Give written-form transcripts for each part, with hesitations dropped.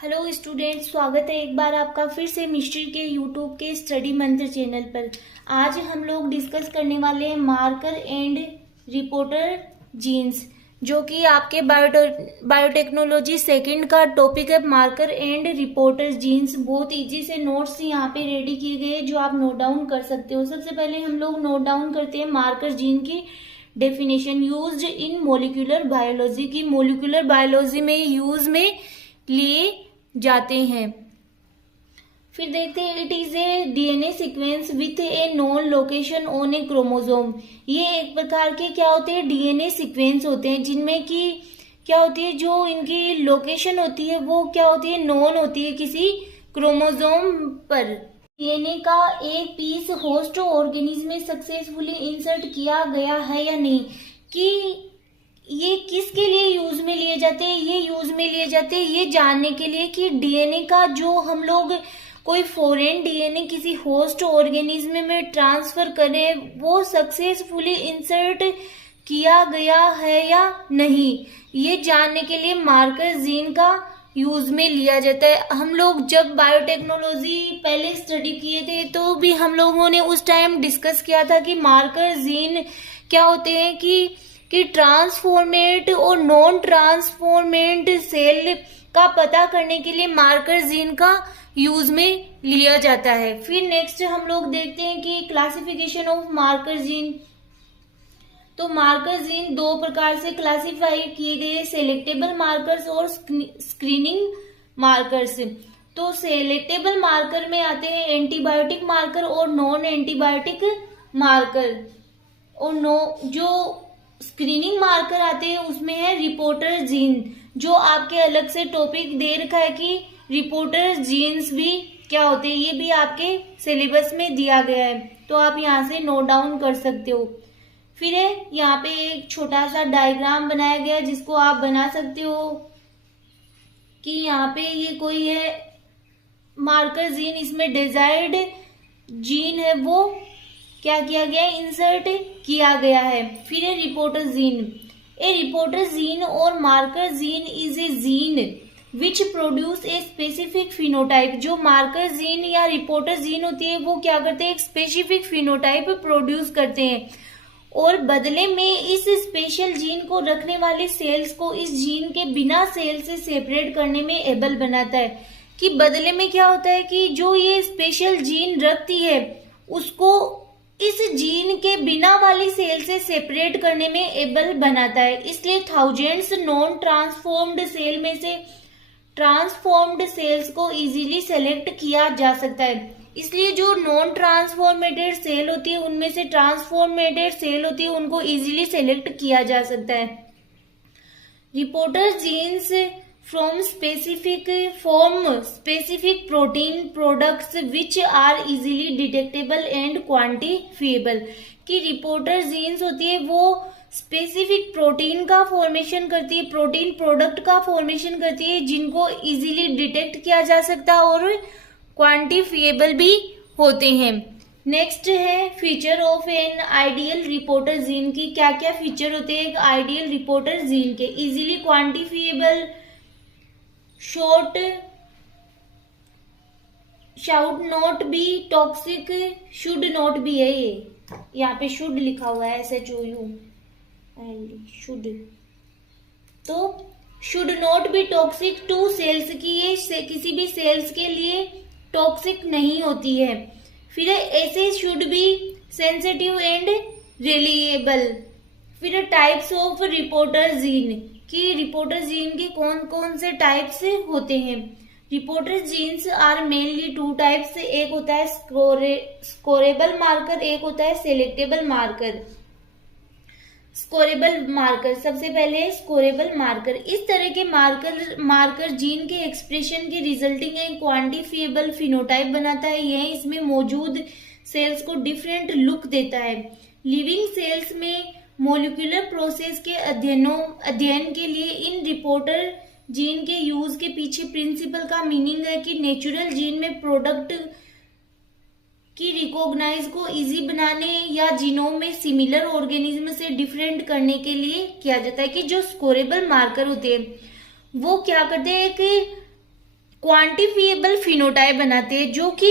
Hello student, स्वागत है एक बार आपका फिर से मिस्ट्री के यूट्यूब के स्टडी मंत्र चैनल पर। आज हम लोग डिस्कस करने वाले हैं मार्कर एंड रिपोर्टर जीन्स, जो कि आपके बायोटेक्नोलॉजी सेकंड का टॉपिक है। मार्कर एंड रिपोर्टर जीन्स बहुत इजी से नोट्स यहाँ पे रेडी किए गए हैं जो आप नोट डाउन कर सकते हो। सबसे पहले हम लोग नोट डाउन करते हैं मार्कर जीन की definition. Used in molecular biology की मोलिकुलर बायोलॉजी में यूज में लिए जाते हैं। फिर देखते हैं it is a DNA sequence with A known location on A chromosome. ये एक प्रकार के क्या होते हैं, डीएनए सीक्वेंस होते हैं जिनमें कि क्या होती है, जो इनकी लोकेशन होती है वो क्या होती है, नोन होती है किसी क्रोमोसोम पर। डीएनए का एक पीस होस्ट ऑर्गेनिज्म में सक्सेसफुली इंसर्ट किया गया है या नहीं, कि ये किसके लिए यूज में लिए जाते हैं। ये यूज में लिए जाते हैं ये जानने के लिए कि डीएनए का जो हम लोग कोई फॉरेन डीएनए किसी होस्ट ऑर्गेनिज्म में ट्रांसफर करें वो सक्सेसफुली इंसर्ट किया गया है या नहीं, ये जानने के लिए मार्कर जीन का यूज में लिया जाता है। हम लोग जब बायोटेक्नोलॉजी पहले स्टडी किए थे तो भी हम लोगों ने उस टाइम डिस्कस किया था कि मार्कर जीन क्या होते हैं, कि ट्रांसफॉर्मेट और नॉन ट्रांसफॉर्मेट सेल का पता करने के लिए मार्कर जीन का यूज में लिया जाता है। फिर नेक्स्ट हम लोग देखते हैं कि क्लासिफिकेशन ऑफ मार्कर जीन। तो मार्कर जीन दो प्रकार से क्लासिफाई किए गए, सेलेक्टेबल मार्कर्स और स्क्रीनिंग मार्कर्स। तो सेलेक्टेबल मार्कर में आते हैं एंटीबायोटिक मार्कर और नॉन एंटीबायोटिक मार्कर, और जो स्क्रीनिंग मार्कर आते हैं उसमें है रिपोर्टर जीन, जो आपके अलग से टॉपिक दे रखा है कि रिपोर्टर जीन्स भी क्या होते हैं, ये भी आपके सिलेबस में दिया गया है, तो आप यहाँ से नोट डाउन कर सकते हो। फिर है यहाँ पे एक छोटा सा डायग्राम बनाया गया है जिसको आप बना सकते हो कि यहाँ पे ये कोई है मार्कर जीन, इसमें डिजायर्ड जीन है वो क्या किया गया है, इंसर्ट किया गया है। फिर है reporter gene. A reporter gene और marker gene is a gene which produce a specific phenotype. जो मार्कर जीन या रिपोर्टर जीन होती है वो क्या करते हैं, एक स्पेसिफिक फिनोटाइप प्रोड्यूस करते हैं, और बदले में इस स्पेशल जीन को रखने वाले सेल्स को इस जीन के बिना सेल से सेपरेट करने में एबल बनाता है। कि बदले में क्या होता है कि जो ये स्पेशल जीन रखती है उसको इस जीन के बिना वाली सेल से सेपरेट करने में एबल बनाता है। इसलिए थाउजेंड्स नॉन ट्रांसफॉर्म्ड सेल में से ट्रांसफॉर्म्ड सेल्स को इजीली सेलेक्ट किया जा सकता है। इसलिए जो नॉन ट्रांसफॉर्मेटेड सेल होती है उनमें से ट्रांसफॉर्मेटेड सेल होती है उनको इजीली सेलेक्ट किया जा सकता है। Reporter genes from specific protein products which are easily detectable and quantifiable। कि रिपोर्टर जीन्स होती है वो स्पेसिफिक प्रोटीन का फॉर्मेशन करती है, प्रोटीन प्रोडक्ट का फॉर्मेशन करती है जिनको इजीली डिटेक्ट किया जा सकता है और क्वांटिफिएबल भी होते हैं। नेक्स्ट है feature of an ideal reporter gene की क्या क्या फीचर होते हैं एक आइडियल रिपोर्टर जीन के। Easily quantifiable, short, should not be toxic, should not be है, ये यहाँ पे शुड लिखा हुआ है, SHOUD, शुड। तो should not be toxic to cells, की ये किसी भी सेल्स के लिए टॉक्सिक नहीं होती है। फिर ऐसे should be sensitive and reliable. फिर टाइप्स ऑफ रिपोर्टर जीन, कि रिपोर्टर जीन के कौन कौन से टाइप्स होते हैं। Reporter genes are mainly two types, एक होता है स्कोरेबल मार्कर, एक होता है सेलेक्टेबल मार्कर। स्कोरेबल मार्कर, सबसे पहले स्कोरेबल मार्कर, इस तरह के मार्कर जीन के एक्सप्रेशन के रिजल्टिंग एक क्वांटिफिएबल फिनोटाइप बनाता है। यह इसमें मौजूद सेल्स को डिफरेंट लुक देता है। लिविंग सेल्स में मोलिकुलर प्रोसेस के अध्ययन के लिए इन रिपोर्टर जीन के यूज के पीछे प्रिंसिपल का मीनिंग है कि नेचुरल जीन में प्रोडक्ट की रिकॉग्नाइज को इजी बनाने या जीनोम में सिमिलर ऑर्गेनिज्म से डिफरेंट करने के लिए किया जाता है। कि जो स्कोरेबल मार्कर होते हैं वो क्या करते हैं कि क्वांटिफिएबल फिनोटाइप बनाते हैं, जो कि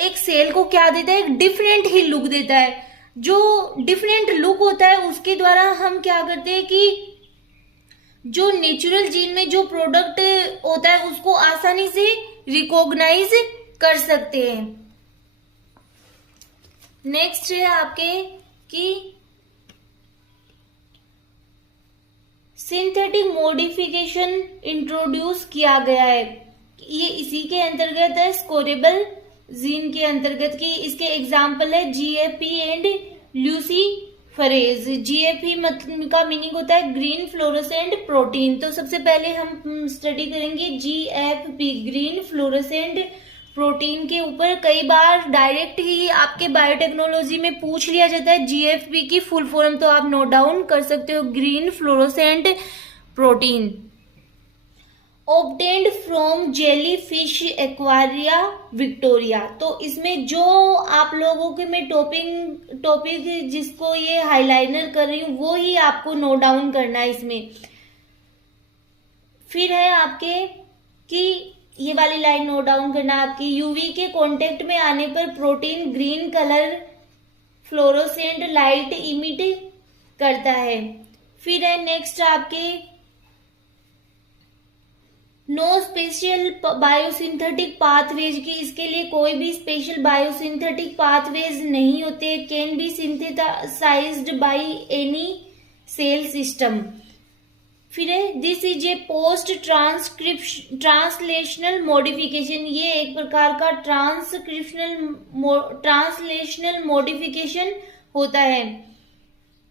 एक सेल को क्या देता है, एक डिफरेंट ही लुक देता है। जो डिफरेंट लुक होता है उसके द्वारा हम क्या करते हैं कि जो नेचुरल जीन में जो प्रोडक्ट होता है उसको आसानी से रिकॉग्नाइज कर सकते हैं। नेक्स्ट है आपके कि सिंथेटिक मॉडिफिकेशन इंट्रोड्यूस किया गया है, ये इसी के अंतर्गत है, स्कोरेबल जीन के अंतर्गत की। इसके एग्जाम्पल है GFP एंड ल्यूसीफरेज। GFP मतलब का मीनिंग होता है ग्रीन फ्लोरोसेंट प्रोटीन। तो सबसे पहले हम स्टडी करेंगे GFP, ग्रीन फ्लोरोसेंट प्रोटीन के ऊपर। कई बार डायरेक्ट ही आपके बायोटेक्नोलॉजी में पूछ लिया जाता है GFP की फुल फॉर्म, तो आप नोट डाउन कर सकते हो, green fluorescent protein. Obtained from jellyfish Aequorea victoria. तो इसमें जो आप लोगों के मैं टॉपिक जिसको ये हाईलाइनर कर रही हूँ वो ही आपको नोट डाउन करना है इसमें। फिर है आपके कि ये वाली लाइन नोट डाउन करना आपकी, यूवी के कांटेक्ट में आने पर protein green colour fluorescent light emit करता है। फिर है नेक्स्ट आपके नो स्पेशल बायोसिंथेटिक पाथवेज की, इसके लिए कोई भी स्पेशल बायोसिंथेटिक पाथवेज नहीं होते, can be synthesized by any cell system. फिर है this is a post translational modification, ये एक प्रकार का ट्रांसलेशनल मॉडिफिकेशन होता है।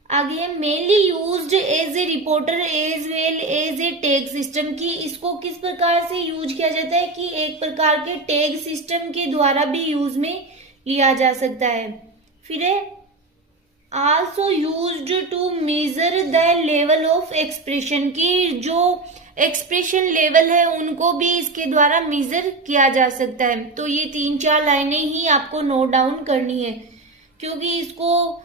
आगे mainly used as a reporter as well as a tag system की, इसको किस प्रकार से यूज किया जाता है कि एक प्रकार के टैग सिस्टम के द्वारा भी यूज में लिया जा सकता है। फिर है also used to measure the level of expression की, जो एक्सप्रेशन लेवल है उनको भी इसके द्वारा मेजर किया जा सकता है। तो ये 3-4 लाइनें ही आपको नोट डाउन करनी है, क्योंकि इसको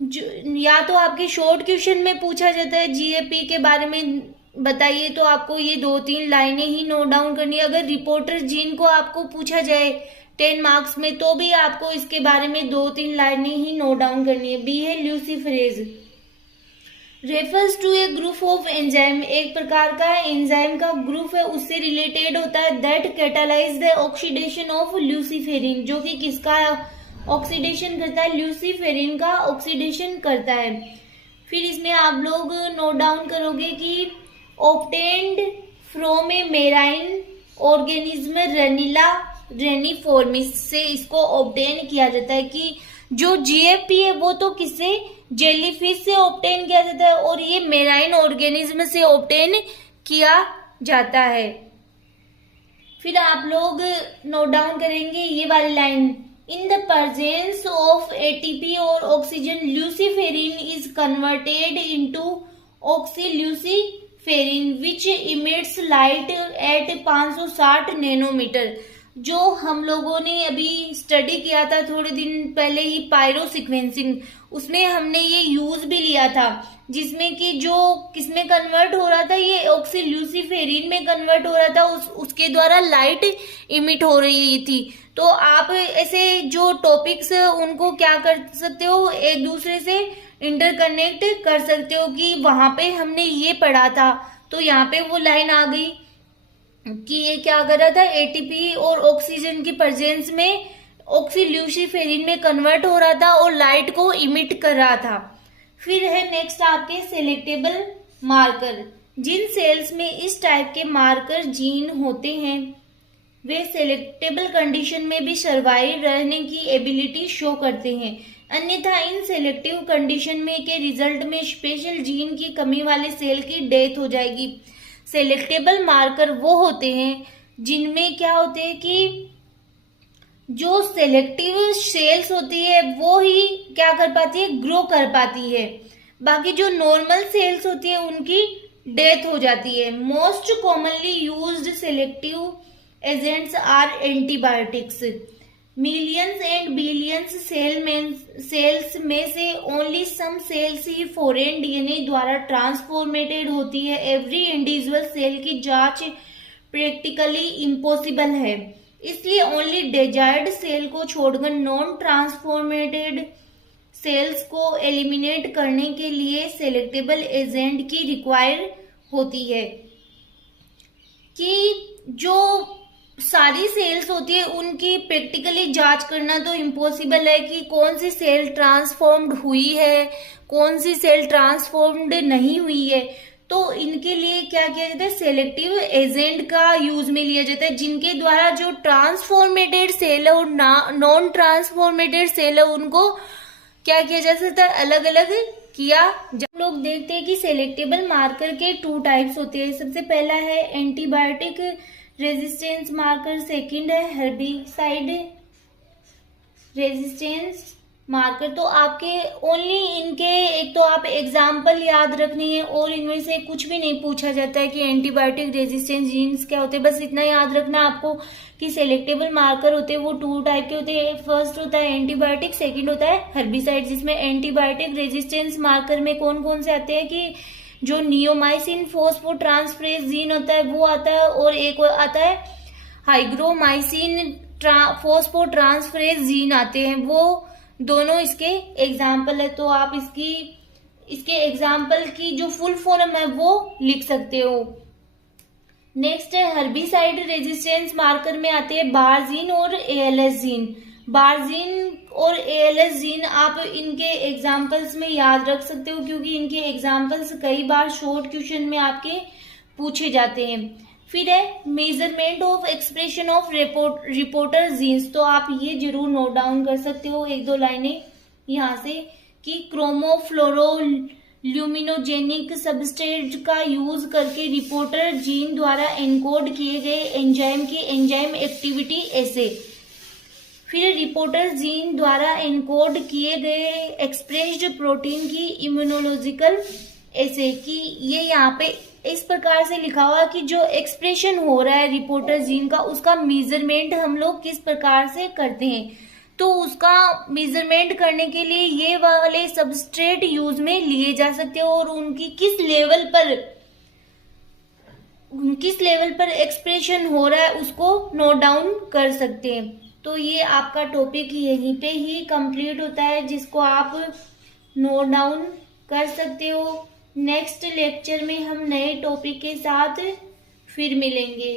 या तो आपके शॉर्ट क्वेश्चन में पूछा जाता है GFP के बारे में बताइए, तो आपको ये 2-3 लाइनें ही नोट डाउन करनी है। अगर रिपोर्टर जीन को आपको पूछा जाए 10 मार्क्स में, तो भी आपको इसके बारे में 2-3 लाइनें ही नोट डाउन करनी है। बी है luciferase, refers to a group of enzyme, एक प्रकार का एंजाइम का ग्रुप है, उससे रिलेटेड होता है, that catalyse the oxidation of ल्यूसीफेरिन, जो कि किसका ऑक्सीडेशन करता है, ल्यूसीफेरिन का ऑक्सीडेशन करता है। फिर इसमें आप लोग नोट डाउन करोगे कि obtained from a marine organism Renilla reniformis से इसको ऑब्टेन किया जाता है, कि जो GFP है वो तो किससे, जेलीफिश से ऑब्टेन किया जाता है, और ये मेराइन ऑर्गेनिज्म से ऑब्टेन किया जाता है। फिर आप लोग नोट डाउन करेंगे ये वाली line, in the presence of ATP और oxygen luciferin is converted into oxyluciferin which emits light at 560 nanometre. जो हम लोगों ने अभी स्टडी किया था थोड़े दिन पहले ही, पायरो सीक्वेंसिंग, उसमें हमने ये यूज भी लिया था, जिसमें कि जो किसमें कन्वर्ट हो रहा था, ये ऑक्सील्यूसीफेरिन में कन्वर्ट हो रहा था, उसके द्वारा लाइट इमिट हो रही थी। तो आप ऐसे जो टॉपिक्स उनको क्या कर सकते हो, एक दूसरे से इंटरकनेक्ट कर सकते हो, कि वहां पे हमने ये पढ़ा था, तो यहाँ पे वो लाइन आ गई कि ये क्या कर रहा था, ATP और ऑक्सीजन की प्रेजेंस में ऑक्सील्यूसीफेरिन में कन्वर्ट हो रहा था और लाइट को इमिट कर रहा था। फिर है नेक्स्ट आपके सेलेक्टेबल मार्कर, जिन सेल्स में इस टाइप के मार्कर जीन होते हैं वे सेलेक्टेबल कंडीशन में भी सर्वाइव रहने की एबिलिटी शो करते हैं, अन्यथा इन सेलेक्टिव कंडीशन में के रिजल्ट में स्पेशल जीन की कमी वाले सेल की डेथ हो जाएगी। सेलेक्टेबल मार्कर वो होते हैं जिनमें क्या होते हैं कि जो सेलेक्टिव सेल्स होती है वो ही क्या कर पाती है, ग्रो कर पाती है, बाकी जो नॉर्मल सेल्स होती है उनकी डेथ हो जाती है। Most commonly used selective agents are antibiotics. Millions and billions cells में से ओनली सम सेल्स ही फॉरेन DNA द्वारा ट्रांसफॉर्मेटेड होती है। एवरी इंडिविजुअल सेल की जांच प्रैक्टिकली इम्पॉसिबल है। इसलिए ओनली डिजायर्ड सेल को छोड़कर नॉन ट्रांसफॉर्मेटेड सेल्स को एलिमिनेट करने के लिए सेलेक्टेबल एजेंट की रिक्वायर होती है। कि जो सारी सेल्स होती है उनकी प्रैक्टिकली जांच करना तो इम्पॉसिबल है कि कौन सी सेल ट्रांसफॉर्म्ड हुई है, कौन सी सेल ट्रांसफॉर्म्ड नहीं हुई है। तो इनके लिए क्या किया जाता है, सेलेक्टिव एजेंट का यूज में लिया जाता है, जिनके द्वारा जो ट्रांसफॉर्मेटेड सेल है और नॉन ट्रांसफॉर्मेटेड सेल है उनको क्या किया जा सकता है, अलग अलग किया। जब लोग देखते हैं कि सेलेक्टेबल मार्कर के 2 टाइप्स होते हैं। सबसे पहला है एंटीबायोटिक रेजिस्टेंस मार्कर, सेकंड है हर्बिसाइड रेजिस्टेंस मार्कर। तो आपके ओनली इनके एक तो आप एग्जाम्पल याद रखनी है और इनमें से कुछ भी नहीं पूछा जाता है कि एंटीबायोटिक रेजिस्टेंस जीन्स क्या होते हैं। बस इतना याद रखना आपको कि सेलेक्टेबल मार्कर होते हैं वो 2 टाइप के होते हैं। फर्स्ट होता है एंटीबायोटिक, सेकंड होता है हर्बिसाइड। जिसमें एंटीबायोटिक रेजिस्टेंस मार्कर में कौन कौन से आते हैं कि जो नियोमाइसिन फॉस्फोट्रांसफरेज जीन होता है वो आता है, और एक आता है हाइग्रोमाइसिन फॉस्फोट्रांसफरेज जीन आते हैं। वो दोनों इसके एग्जाम्पल है। तो आप इसके एग्जाम्पल की जो फुल फॉर्म है वो लिख सकते हो। नेक्स्ट है हर्बिसाइड रेजिस्टेंस मार्कर में आते हैं बारजीन और एएलएस जीन। बारजीन और एएलएस जीन आप इनके एग्जाम्पल्स में याद रख सकते हो, क्योंकि इनके एग्जाम्पल्स कई बार शॉर्ट क्वेश्चन में आपके पूछे जाते हैं। फिर है measurement of expression of reporter genes. तो आप ये जरूर नोट डाउन कर सकते हो 1-2 लाइनें यहाँ से कि क्रोमोफ्लोरो ल्यूमिनोजेनिक सबस्ट्रेट का यूज करके रिपोर्टर जीन द्वारा एनकोड किए गए एंजाइम की एंजाइम एक्टिविटी ऐसे। फिर रिपोर्टर जीन द्वारा एनकोड किए गए एक्सप्रेस्ड प्रोटीन की इम्यूनोलॉजिकल ऐसे। कि ये यहाँ पे इस प्रकार से लिखा हुआ कि जो एक्सप्रेशन हो रहा है रिपोर्टर जीन का उसका मेजरमेंट हम लोग किस प्रकार से करते हैं। तो उसका मेजरमेंट करने के लिए ये वाले सबस्ट्रेट यूज में लिए जा सकते हैं और उनकी किस लेवल पर एक्सप्रेशन हो रहा है उसको नोट डाउन कर सकते हैं। तो ये आपका टॉपिक यहीं पे ही कंप्लीट होता है, जिसको आप नोट डाउन कर सकते हो। नेक्स्ट लेक्चर में हम नए टॉपिक के साथ फिर मिलेंगे।